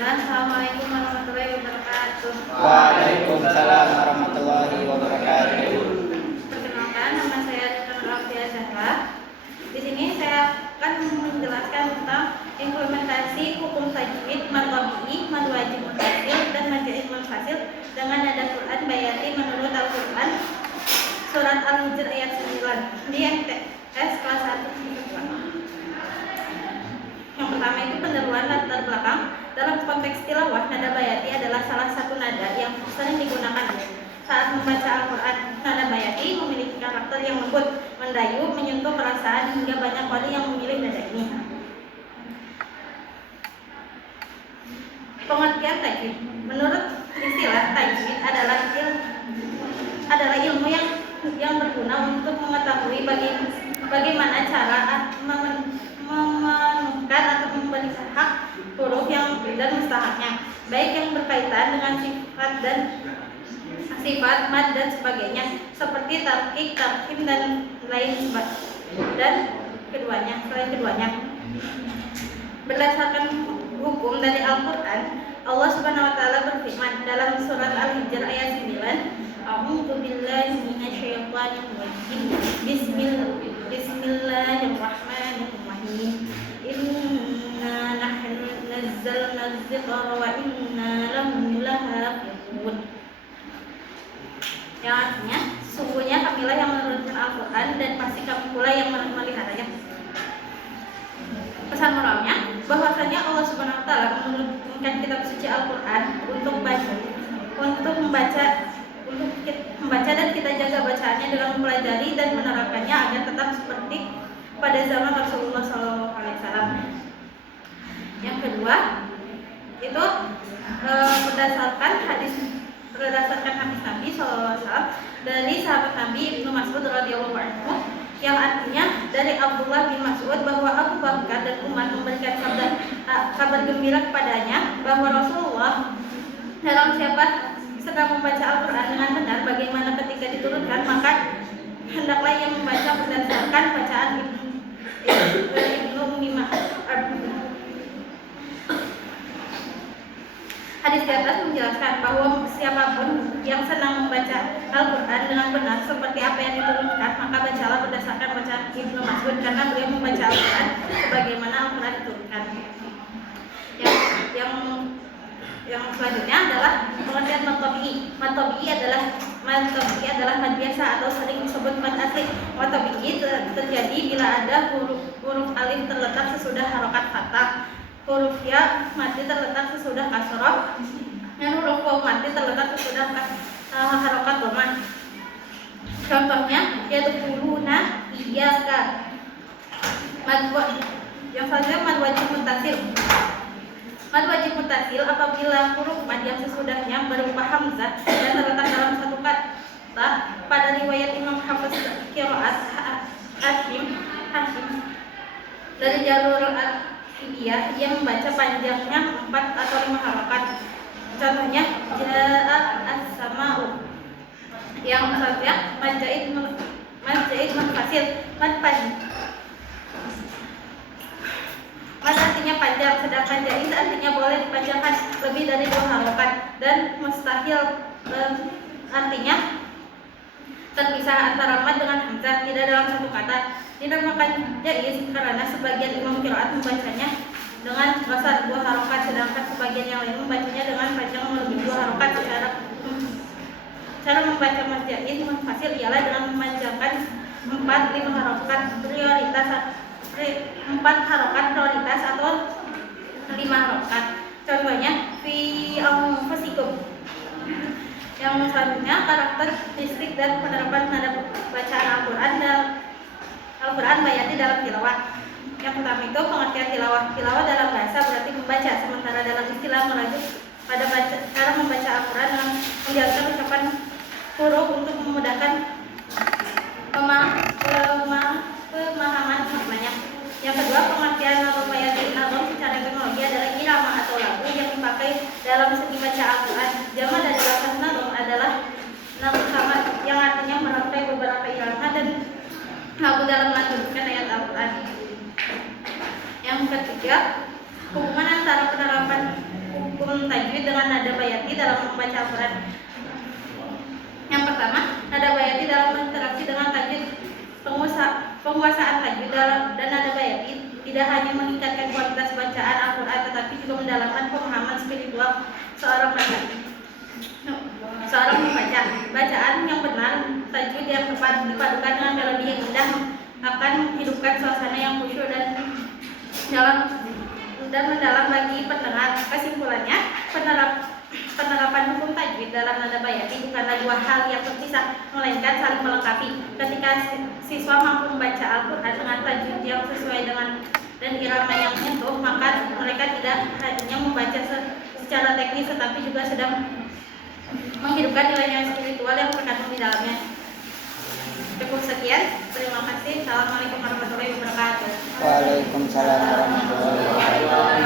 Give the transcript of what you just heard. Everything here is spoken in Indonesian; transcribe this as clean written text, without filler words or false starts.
Assalamualaikum warahmatullahi wabarakatuh. Waalaikumsalam warahmatullahi wabarakatuh. Perkenalkan, nama saya Dr. Rafia Zahra. Di sini saya akan menjelaskan tentang implementasi hukum tajwid, mad tabi'i, mad wajib munfasil, dan mad jaiz munfasil dengan nada Quran bayati menurut Al-Quran surat Al-Hijr ayat 9 di MTS kelas 1 siswa. Yang pertama itu pendahuluan latar belakang. Dalam konteks tilawah, nada bayati adalah salah satu nada yang sering digunakan saat membaca Al-Quran. Nada bayati memiliki karakter yang lembut, mendayu, menyentuh perasaan, hingga banyak wali yang memilih nada ini. Pengertian tajwid. Menurut istilah, tajwid adalah ilmu yang berguna untuk mengetahui bagaimana cara memenuhkan atau memberi hak huruf dan mustahaknya, baik yang berkaitan dengan sifat, mad dan sebagainya, seperti tarkik, tarhim dan selain keduanya. Berdasarkan hukum dari Al-Quran, Allah Subhanahu wa taala berfirman dalam surat Al-Hijr ayat 9, A'udzu billahi minasyaitonir rajim. Bismillahirrahmanirrahim. Inna nahnu nazzalna dzikra wa inna lahu lahafizun. Yang artinya, sungguhnya kamilah yang menurunkan Al-Quran dan pasti kami pula yang memeliharanya. Pesan moralnya, bahwasanya Allah Subhanahu wa taala menurunkan kitab suci Al-Quran untuk membaca dan kita jaga bacaannya dengan mempelajari dan menerapkannya agar tetap seperti pada zaman Rasulullah SAW. Yang kedua, itu berdasarkan hadis Nabi SAW dari sahabat Nabi Ibnu Mas'ud radhiyallahu anhu, yang artinya dari Abdullah bin Mas'ud bahwa Abu Bakar dan Umar memberikan kabar gembira kepadanya bahwa Rasulullah dalam siapa sedang membaca Al-Quran dengan benar bagaimana ketika diturunkan, maka hendaklah ia membaca berdasarkan bacaan Ibnu Hadis di atas menjelaskan bahwa siapapun yang senang membaca Al-Quran dengan benar seperti apa yang diturunkan, maka bacalah berdasarkan bacaan Ibnu Mas'ud, karena beliau membaca Al-Quran sebagaimana Al-Quran diturunkan. Yang selanjutnya adalah pengertian mad tabi'i. Mad tabi'i adalah mad biasa atau sering disebut mad asli. Mad tabi'i terjadi bila ada huruf alif terletak sesudah harokat fathah, huruf ya mati terletak sesudah kasroh, dan huruf waw mati terletak sesudah harokat dhammah. Contohnya yadkhuluna iyyaka. Yang selanjutnya mad wajib muttasil. Mad wajib muttasil apabila huruf mad yang sesudahnya berupa hamzah dan terletak dalam satu kata. Pada riwayat Imam Hafiz Qiraat Hashim dari jalur Al-Hidiyah, ia membaca panjangnya 4 atau 5 harokat. Contohnya ja'a as-sama'u. Yang selanjutnya mad jaiz munfasil. Mad artinya panjang, sedangkan jaiz artinya boleh dipanjangkan lebih dari 2 harokat, dan mustahil artinya terpisah antara mad dengan hamzah, tidak dalam satu kata. Dinamakan jaiz karena sebagian imam qiraat membacanya dengan besar 2 harokat, sedangkan sebagian yang lain membacanya dengan panjang melebihi 2 harokat. Cara membaca mad jaiz munfasil ialah dengan memanjangkan 4-5 harokat prioritas atau 5 harokat. Contohnya fi anfusikum. Yang selanjutnya karakteristik dan penerapan nada bacaan Al-Quran bayati dalam tilawah. Yang pertama itu pengertian tilawah. Tilawah dalam bahasa berarti membaca, sementara dalam istilah merujuk pada cara membaca Al-Quran dengan menjelaskan ucapan huruf untuk memudahkan pemahaman maknanya. Yang kedua, pengertian nazm bayati. Nazm secara etimologi adalah irama atau lagu yang dipakai dalam segi baca Al-Quran. Jamak dari lafaz nazm adalah nazm samad, yang artinya merangkai beberapa irama dan lagu dalam melanjutkan ayat Al-Quran. Yang ketiga, hubungan antara penerapan hukum tajwid dengan nada bayati dalam membaca Al-Quran. Yang pertama, nada bayati dalam berinteraksi dengan tajwid. Penguasaan tajwid dan nada bayati tidak hanya meningkatkan kualitas bacaan Al-Quran, tetapi juga mendalamkan pemahaman spiritual seorang pembaca. Bacaan yang benar, tajwid yang tepat dipadukan dengan melodi yang indah akan menghidupkan suasana yang khusyuk dan mendalam bagi pendengar. Kesimpulannya, penerapan hukum tajwid dalam nada bayati bukanlah dua hal yang terpisah, melainkan saling melengkapi. Ketika siswa mampu membaca Al-Quran dengan tajwid yang sesuai dan irama yang menyentuh, maka mereka tidak hanya membaca secara teknis, tetapi juga sedang menghidupkan nilai-nilai spiritual yang terkandung di dalamnya. Cukup sekian, terima kasih. Assalamualaikum warahmatullahi wabarakatuh. Waalaikumsalam warahmatullahi wabarakatuh.